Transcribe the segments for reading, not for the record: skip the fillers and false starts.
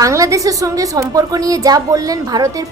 বাংলাদেশের সঙ্গে সম্পর্ক নিয়ে যা বললেন ভারতের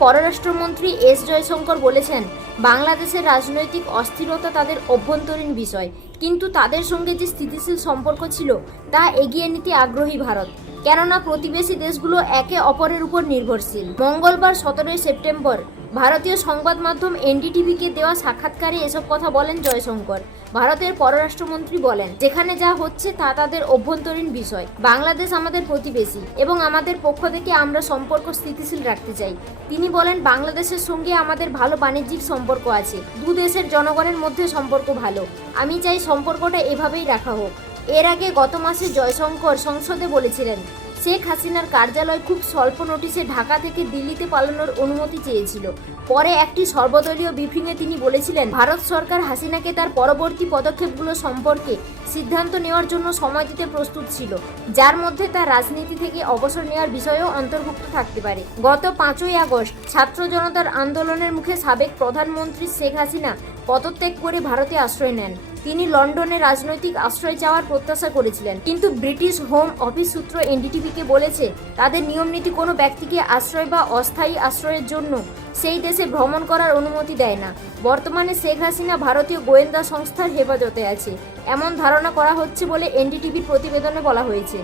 পররাষ্ট্রমন্ত্রী এস জয়শঙ্কর বলেছেন, বাংলাদেশের রাজনৈতিক অস্থিরতা তাদের অভ্যন্তরীণ বিষয়, কিন্তু তাদের সঙ্গে যে স্থিতিশীল সম্পর্ক ছিল তা এগিয়ে নিতে আগ্রহী ভারত, কেননা প্রতিবেশী দেশগুলো একে অপরের উপর নির্ভরশীল। মঙ্গলবার 17 সেপ্টেম্বর ভারতীয় সংবাদ মাধ্যম এনডিটিভিকে দেওয়া সাক্ষাৎকারে এসব কথা বলেন জয়শঙ্কর। ভারতের পররাষ্ট্রমন্ত্রী বলেন, যেখানে যা হচ্ছে তা তাদের অভ্যন্তরীণ বিষয়। বাংলাদেশ আমাদের প্রতিবেশী এবং আমাদের পক্ষ থেকে আমরা সম্পর্ক স্থিতিশীল রাখতে চাই। তিনি বলেন, বাংলাদেশের সঙ্গে আমাদের ভালো বাণিজ্যিক সম্পর্ক আছে, দু দেশের জনগণের মধ্যে সম্পর্ক ভালো। আমি চাই সম্পর্কটা এভাবেই রাখা হোক। এর আগে গত মাসে জয়শঙ্কর সংসদে বলেছিলেন, শেখ হাসিনার কার্যালয় খুব স্বল্প নোটিশে ঢাকা থেকে দিল্লিতে পালানোর অনুমতি চেয়েছিল। পরে একটি সর্বদলীয় ব্রিফিংয়ে তিনি বলেছিলেন, ভারত সরকার হাসিনাকে তার পরবর্তী পদক্ষেপগুলো সম্পর্কে সিদ্ধান্ত নেওয়ার জন্য সময় দিতে প্রস্তুত ছিল, যার মধ্যে তার রাজনীতি থেকে অবসর নেওয়ার বিষয়েও অন্তর্ভুক্ত থাকতে পারে। গত 5ই আগস্ট ছাত্র জনতার আন্দোলনের মুখে সাবেক প্রধানমন্ত্রী শেখ হাসিনা পদত্যাগ করে ভারতে আশ্রয় নেন। তিনি লন্ডনে রাজনৈতিক আশ্রয় চাওয়ার প্রত্যাশা করেছিলেন, কিন্তু ব্রিটিশ হোম অফিস সূত্র এনডিটিভিকে বলেছে, তাদের নিয়মনীতি কোনো ব্যক্তিকে আশ্রয় বা অস্থায়ী আশ্রয়ের জন্য সেই দেশে ভ্রমণ করার অনুমতি দেয় না। বর্তমানে শেখ হাসিনা ভারতীয় গোয়েন্দা সংস্থার হেফাজতে আছে, এমন ধারণা করা হচ্ছে বলে এনডিটিভির প্রতিবেদনে বলা হয়েছে।